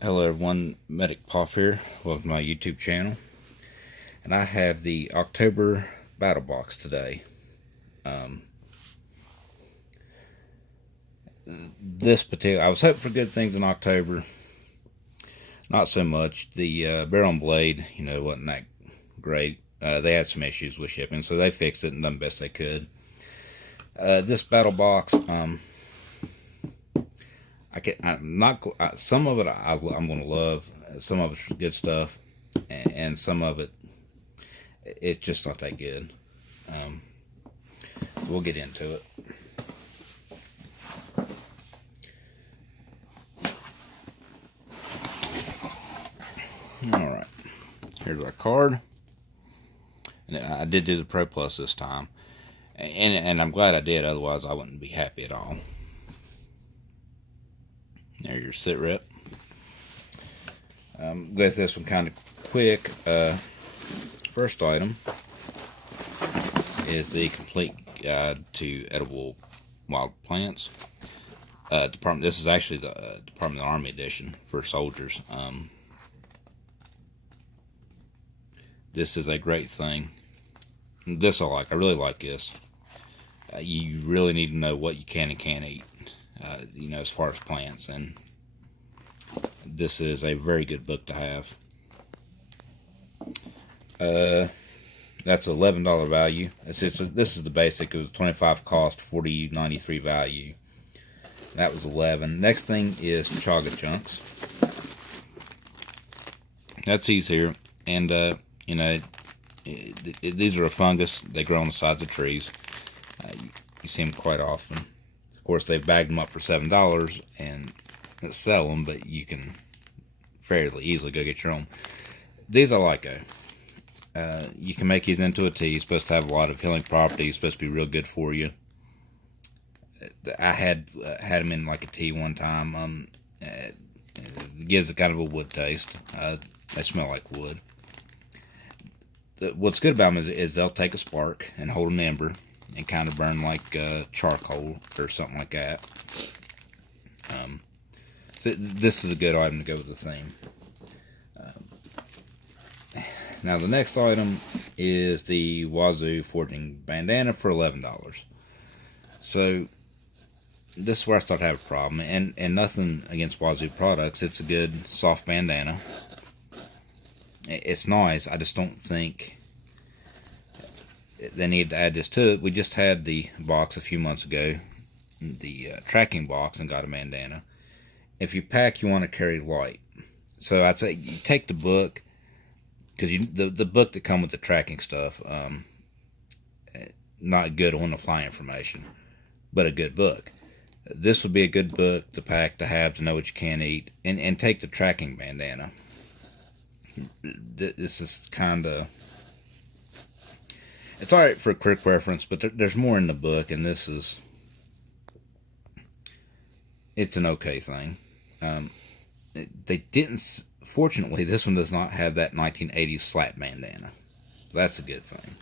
Hello everyone, Medic Puff here. Welcome to my YouTube channel. And I have the October Battlbox today. This particular, I was hoping for good things in October. Not so much. The barrel and blade, wasn't that great. They had some issues with shipping, so they fixed it and done the best they could. This Battlbox, I'm not. Some of it I'm going to love. Some of it's good stuff, and some of it's just not that good. We'll get into it. All right. Here's our card, and I did do the Pro Plus this time, and I'm glad I did. Otherwise, I wouldn't be happy at all. There's your sit rep. With this one kind of quick. First item is the complete guide to edible wild plants. Department. This is actually the Department of the Army edition for soldiers. This is a great thing. This I like. I really like this. You really need to know what you can and can't eat. As far as plants, and this is a very good book to have. That's $11 value. This is the basic. It was $25 cost, $40.93 value. That was $11. Next thing is chaga chunks. That's these here, and these are a fungus. They grow on the sides of trees. You see them quite often. Of course, they've bagged them up for $7 and sell them, but you can fairly easily go get your own. These I like. You can make these into a tea. It's supposed to have a lot of healing properties. It's supposed to be real good for you. I had them in like a tea one time. It gives a kind of a wood taste. They smell like wood. What's good about them is they'll take a spark and hold an ember and kind of burn like charcoal or something like that. So this is a good item to go with the theme. Now the next item is the Wazoo forging bandana for $11. So this is where I start to have a problem, and nothing against Wazoo products. It's a good soft bandana. It's nice. I just don't think they need to add this to it. We just had the box a few months ago, the tracking box, and got a bandana. If you pack, you want to carry light. So I'd say you take the book, because the book that come with the tracking stuff, not good on the fly information, but a good book. This would be a good book to pack, to have, to know what you can eat, and take the tracking bandana. This is kind of, it's alright for a quick reference, but there's more in the book, and it's an okay thing. They didn't, fortunately, this one does not have that 1980s slap bandana. That's a good thing.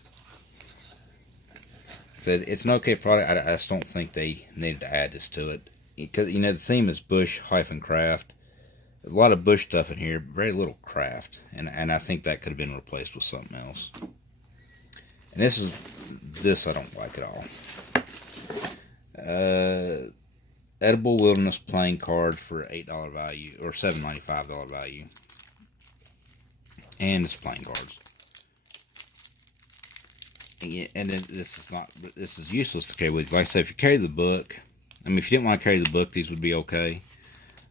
So it's an okay product. I just don't think they needed to add this to it. Because, the theme is bush-craft. A lot of bush stuff in here, very little craft. And I think that could have been replaced with something else. And this I don't like at all. Edible Wilderness playing cards for $8 value, or $7.95 value. And it's playing cards. And this is useless to carry with you. Like I said, if you carry the book, if you didn't want to carry the book, these would be okay.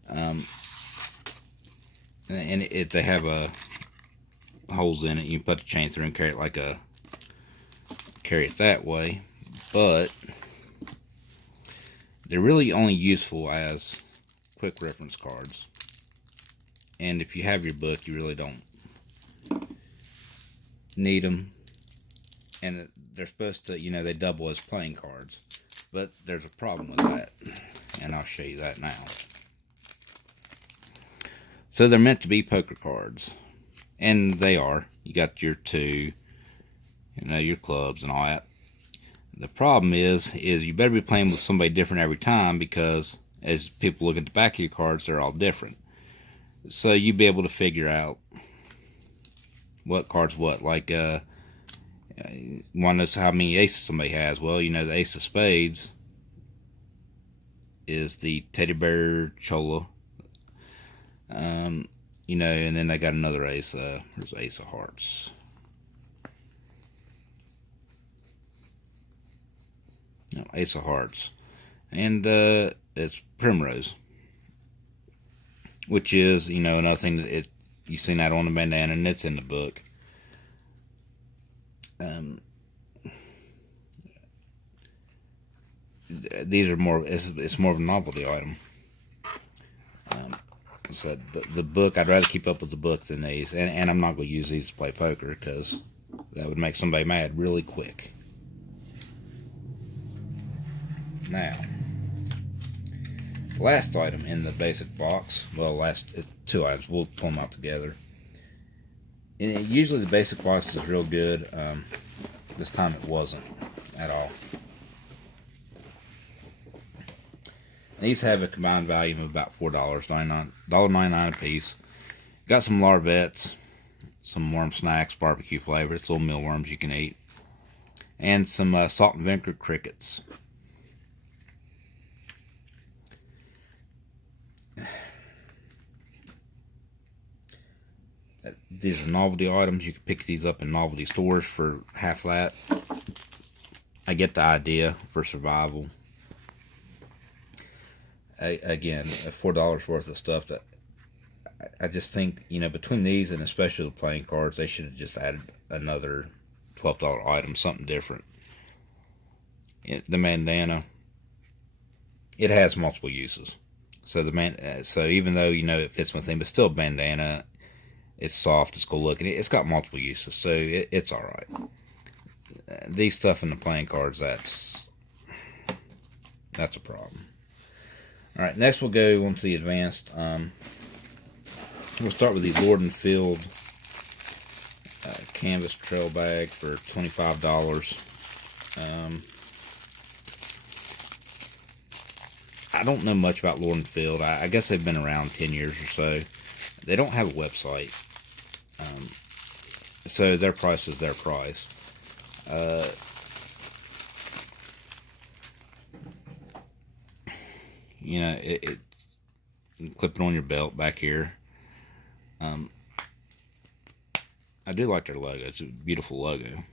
And they have holes in it. You can put the chain through and carry it that way. But they're really only useful as quick reference cards. And if you have your book, you really don't need them. And they're supposed to, they double as playing cards. But there's a problem with that. And I'll show you that now. So they're meant to be poker cards. And they are. You got your two, your clubs and all that. The problem is you better be playing with somebody different every time, because as people look at the back of your cards, they're all different. So you'd be able to figure out what card's what. Like, want to know how many aces somebody has? Well, you know, the ace of spades is the teddy bear chola. You know, and then they got another ace. There's ace of hearts. No, ace of hearts. And it's primrose. Which is, you know, another thing that you've seen that on the bandana, and it's in the book. These are more, it's more of a novelty item. So the book, I'd rather keep up with the book than these. And I'm not going to use these to play poker because that would make somebody mad really quick. Now, last item in the basic box, well, last two items, we'll pull them out together. And usually the basic box is real good. This time it wasn't at all. These have a combined value of about $4.99 a piece. Got some larvettes, some worm snacks, barbecue flavor. It's little mealworms you can eat. And some salt and vinegar crickets. These are novelty items. You can pick these up in novelty stores for half that. I get the idea for survival. Again, $4 worth of stuff that I just think, you know, between these and especially the playing cards, they should have just added another $12 item, something different. The bandana, it has multiple uses. So so even though, you know, it fits one thing, but still bandana, it's soft, it's cool looking. It's got multiple uses, so it's all right. These stuff in the playing cards, that's a problem. All right, next we'll go on to the advanced. We'll start with the Lord and Field canvas trail bag for $25. I don't know much about Lord and Field. I guess they've been around 10 years or so. They don't have a website, so their price is their price. You know, you can clip it on your belt back here. I do like their logo. It's a beautiful logo.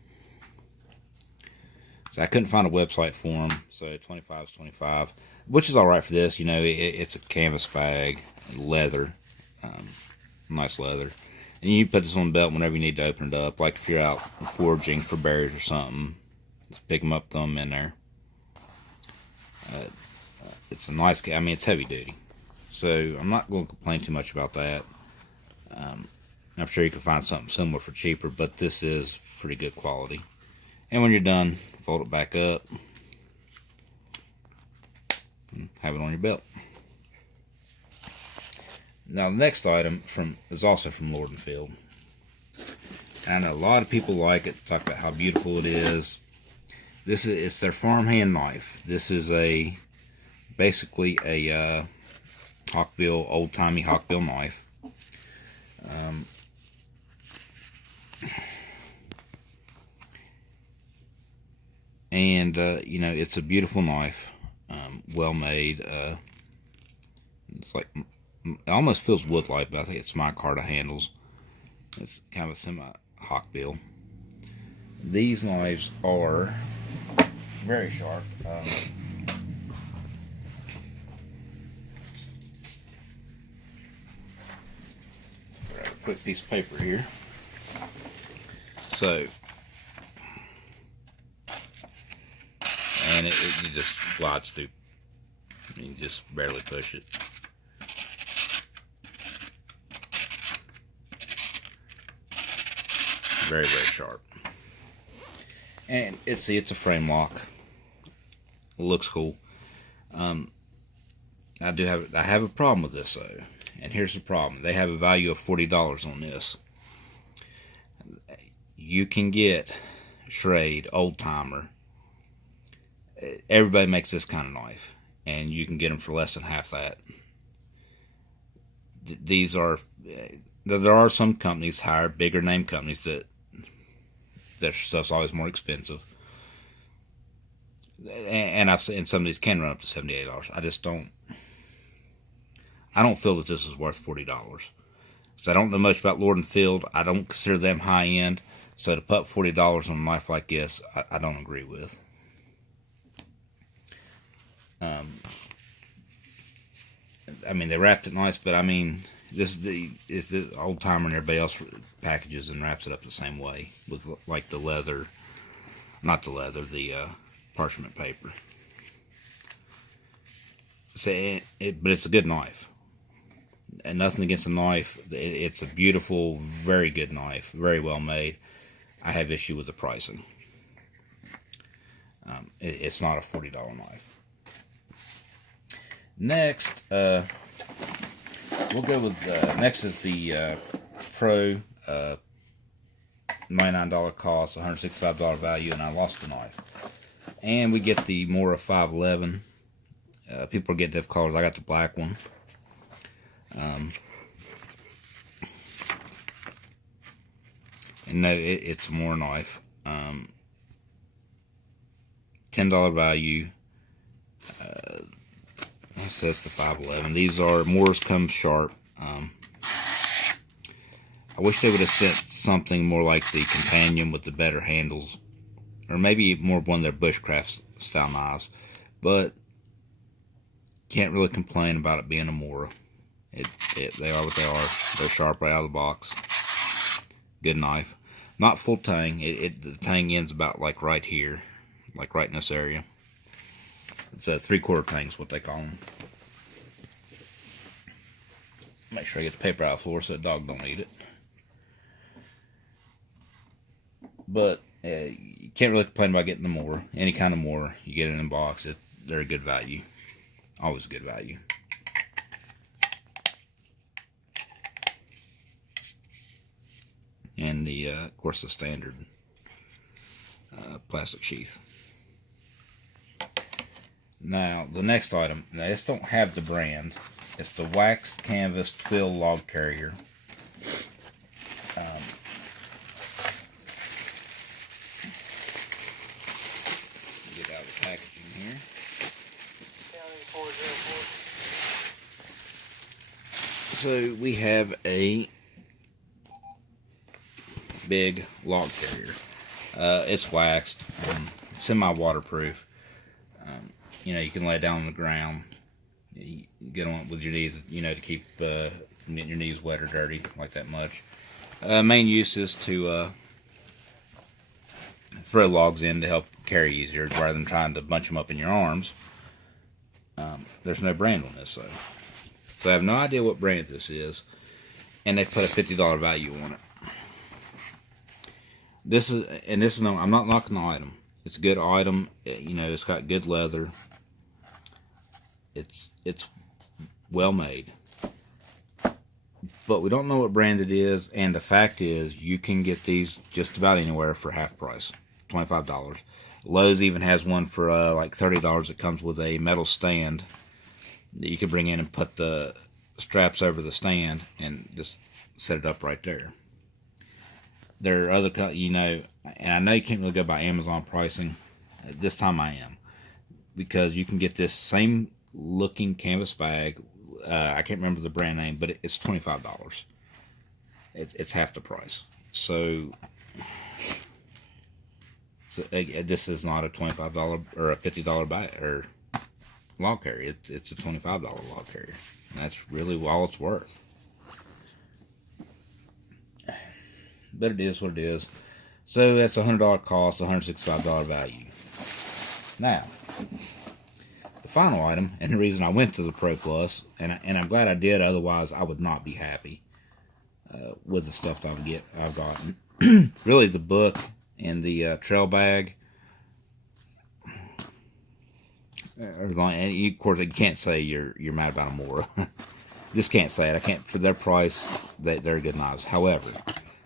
So I couldn't find a website for them, so 25 is 25, which is all right for this. You know, it's a canvas bag, leather, nice leather. And you put this on the belt whenever you need to open it up, like if you're out foraging for berries or something. Just pick them up, throw them in there. It's a nice, I mean, it's heavy duty. So I'm not going to complain too much about that. I'm sure you can find something similar for cheaper, but this is pretty good quality. And when you're done, fold it back up and have it on your belt. Now the next item is also from Lord and Field. And a lot of people like it, talk about how beautiful it is. It's their farmhand knife. This is basically a hawkbill, old-timey hawkbill knife. And you know, it's a beautiful knife, well made. It's like, it almost feels wood-like, but I think it's micarta handles. It's kind of a semi-hawkbill. These knives are very sharp. Grab a quick piece of paper here. So, and it just glides through. You just barely push it. Very, very sharp. And it's a frame lock. It looks cool. I have a problem with this though. And here's the problem. They have a value of $40 on this. You can get Schrade, Old Timer. Everybody makes this kind of knife. And you can get them for less than half that. these are, there are some companies, higher, bigger name companies, that their stuff's always more expensive. And some of these can run up to $78. I don't feel that this is worth $40. So I don't know much about Lord and Field. I don't consider them high end. So to put $40 on a knife like this, I don't agree with. I mean, they wrapped it nice, but I mean, this is the old timer, and everybody else packages and wraps it up the same way with like the leather, not the leather, the parchment paper. So but it's a good knife, and nothing against the knife. It's a beautiful, very good knife, very well made. I have issue with the pricing. It's not a $40 knife. Next, we'll go with, next is the Pro, $99 cost, $165 value, and I lost the knife. And we get the Mora 511. People are getting different colors. I got the black one. And no, it's a Mora knife. $10 value. It says the 511. These are, Moras come sharp. I wish they would have sent something more like the Companion with the better handles, or maybe more of one of their bushcraft style knives. But can't really complain about it being a Mora. They are what they are. They're sharp right out of the box. Good knife. Not full tang. The tang ends about like right here, like right in this area. It's a 3/4 tang is what they call them. Make sure I get the paper out of the floor so the dog don't eat it. But you can't really complain about getting the Mora. Any kind of Mora you get in a box, they're a good value. Always a good value. And the, of course, the standard plastic sheath. Now, the next item, now this don't have the brand. It's the waxed canvas twill log carrier. Get out of the packaging here. So we have a big log carrier. It's waxed, semi-waterproof. You know, you can lay it down on the ground. You get on it with your knees, you know, to keep from getting your knees wet or dirty like that much. Main use is to throw logs in to help carry easier rather than trying to bunch them up in your arms. There's no brand on this, though. So I have no idea what brand this is, and they've put a $50 value on it. This is no, I'm not knocking the item. It's a good item. You know, it's got good leather. It's well made. But we don't know what brand it is, and the fact is you can get these just about anywhere for half price, $25. Lowe's even has one for like $30 that comes with a metal stand that you can bring in and put the straps over the stand and just set it up right there. There are other, you know, and I know you can't really go by Amazon pricing. This time I am, because you can get this same looking canvas bag. I can't remember the brand name, but it's $25. It's half the price. So this is not a $25 or a $50 bag or log carrier. It's a $25 log carrier. And that's really all it's worth. But it is what it is. So that's a $100 cost, $165 value. Now, the final item, and the reason I went to the Pro Plus, and I'm glad I did, otherwise I would not be happy with the stuff that I've gotten. Really, the book and the trail bag. And of course, you can't say you're mad about a Mora. Just can't say it. I can't, for their price. They're good knives. However,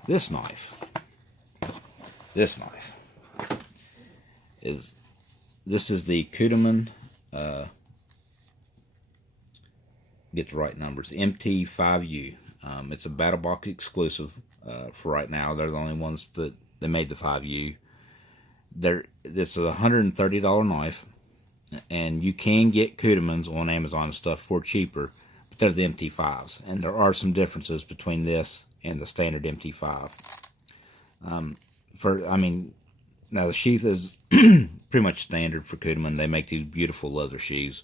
this knife is the Kudeman get the right numbers. MT5U. It's a Battlebox exclusive for right now. They're the only ones that they made the 5U. It's a $130 knife, and you can get Kudemans on Amazon and stuff for cheaper, but they're the MT5s, and there are some differences between this and the standard MT5. Now the sheath is pretty much standard for Kudeman. They make these beautiful leather sheaths.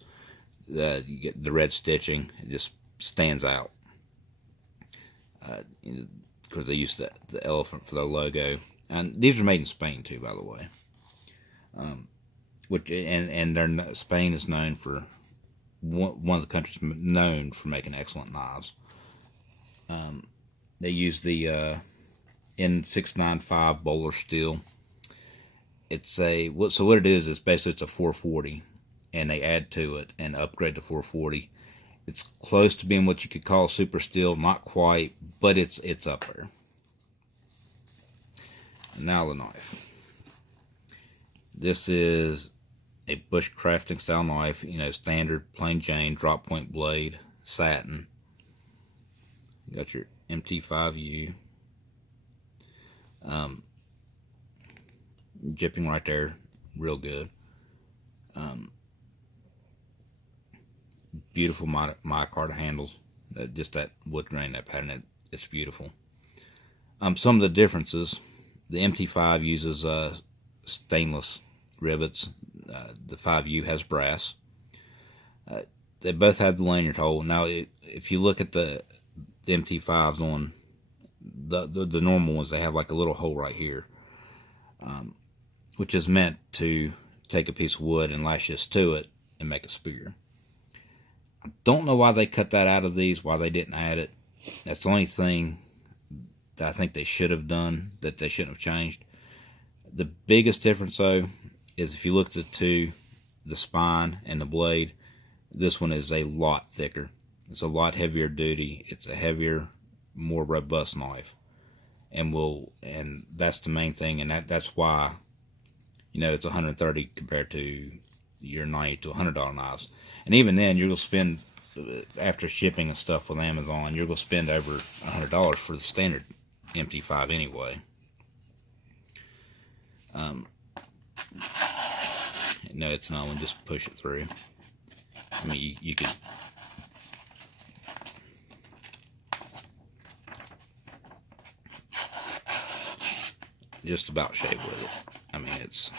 You get the red stitching; it just stands out. Because they used the elephant for their logo, and these are made in Spain too, by the way. Spain is known for one of the countries known for making excellent knives. They use the N695 bowler steel. So what it is basically it's a 440, and they add to it and upgrade to 440. It's close to being what you could call super steel, not quite, but it's up there. Now the knife. This is a bushcrafting style knife, standard plain Jane drop point blade, satin. You got your MT5U. Jipping right there, real good. Beautiful micarta handles. Just that wood grain, that pattern, it's beautiful. Some of the differences: the MT5 uses stainless rivets. The 5U has brass. They both have the lanyard hole. Now, if you look at the MT5s on the normal ones, they have like a little hole right here, which is meant to take a piece of wood and lash this to it and make a spear. I don't know why they cut that out of these, why they didn't add it. That's the only thing that I think they should have done, that they shouldn't have changed. The biggest difference, though, is if you look at the two, the spine and the blade, this one is a lot thicker. It's a lot heavier duty. It's a heavier, more robust knife. And that's the main thing, and that's why, it's $130 compared to your $90 to $100 knives. And even then, you're going to spend, after shipping and stuff with Amazon, you're going to spend over $100 for the standard MT5 anyway. No, it's not one. Just push it through. I mean, you could. Just about shave with it. I mean, it's.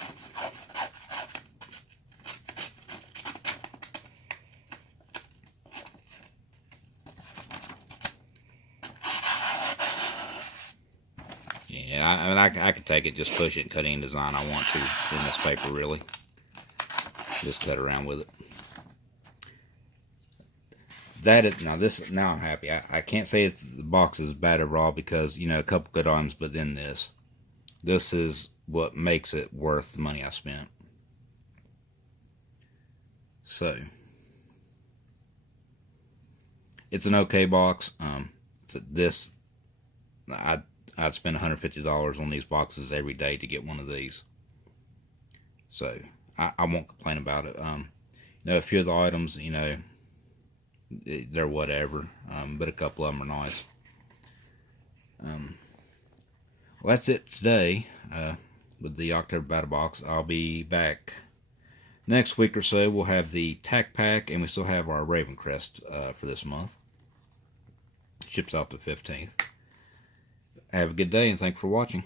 Yeah, I could take it, just push it, and cut any design I want to in this paper, really. Just cut around with it. Now I'm happy. I can't say the box is bad overall because, a couple good items, but then this is what makes it worth the money I spent. So, it's an okay box. I'd spend $150 on these boxes every day to get one of these. So, I won't complain about it. A few of the items, they're whatever, but a couple of them are nice. Well, that's it today with the October Battle Box. I'll be back next week or so. We'll have the Tac Pack, and we still have our Raven Crest for this month. Ships out the 15th. Have a good day, and thanks for watching.